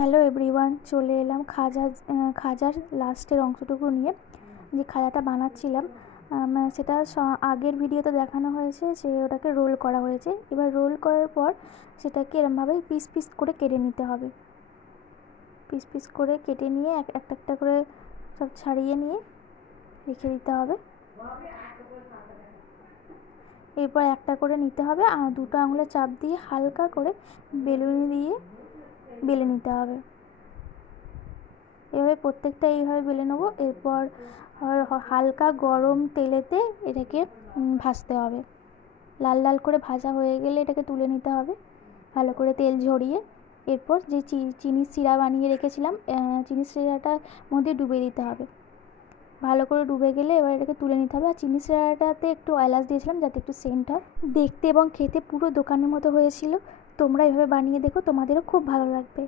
Hello everyone, চলে এলাম খাজার লাস্টের অংশটুকু নিয়ে। যে খাজাটা বানাচ্ছিলাম সেটা আগের ভিডিওতে দেখানো হয়েছে যে ওটাকে রোল করা হয়েছে। এবার রোল করার পর সেটাকে এরমভাবে পিস পিস করে কেটে নিতে হবে। পিস পিস করে কেটে নিয়ে একটা একটা করে সব ছাড়িয়ে নিয়ে রেখে দিতে হবে। এরপর একটা করে নিতে হবে আর দুটো আঙুলে চাপ দিয়ে হালকা করে বেলুনি দিয়ে বেলে নিতে হবে। এভাবে প্রত্যেকটা এইভাবে বেলে নেবো। এরপর হালকা গরম তেলেতে এটাকে ভাজতে হবে। লাল লাল করে ভাজা হয়ে গেলে এটাকে তুলে নিতে হবে ভালো করে তেল ঝরিয়ে। এরপর যে চিনির শিরা বানিয়ে রেখেছিলাম চিনির শিরাটার মধ্যে ডুবে দিতে হবে। ভালো করে ডুবে গেলে এবার এটাকে তুলে নিতে হবে। আর চিনির শিরাটাতে একটু এলাচ দিয়েছিলাম যাতে একটু সেন্ট হয়। দেখতে এবং খেতে পুরো দোকানের মতো হয়েছিল। তোমরা এভাবে বানিয়ে দেখো, তোমাদেরও খুব ভালো লাগবে।